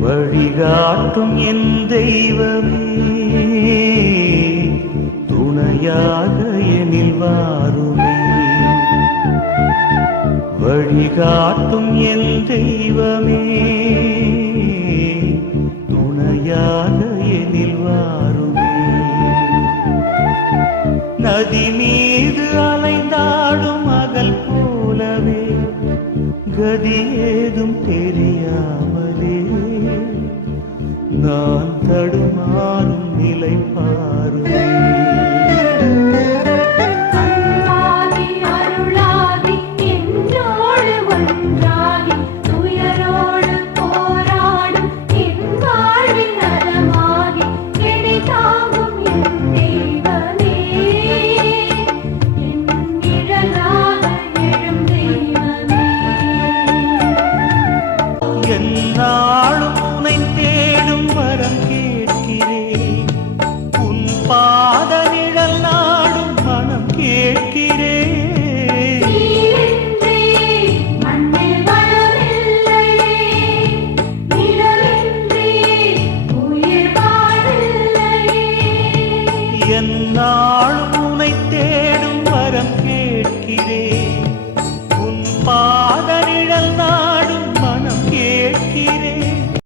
வழிகாட்டும் என் தெய்வமே. துணையாக எனில் வாருமே. வழிகாட்டும் என் தெய்வமே. துணையாக எனில் வாருமே. நதி மீது அலைந்தாடும் அகல் போலவே கதி ஏதும் தெரியாது நான் தடுமாறும் நிலைப்பார் என்னாலும்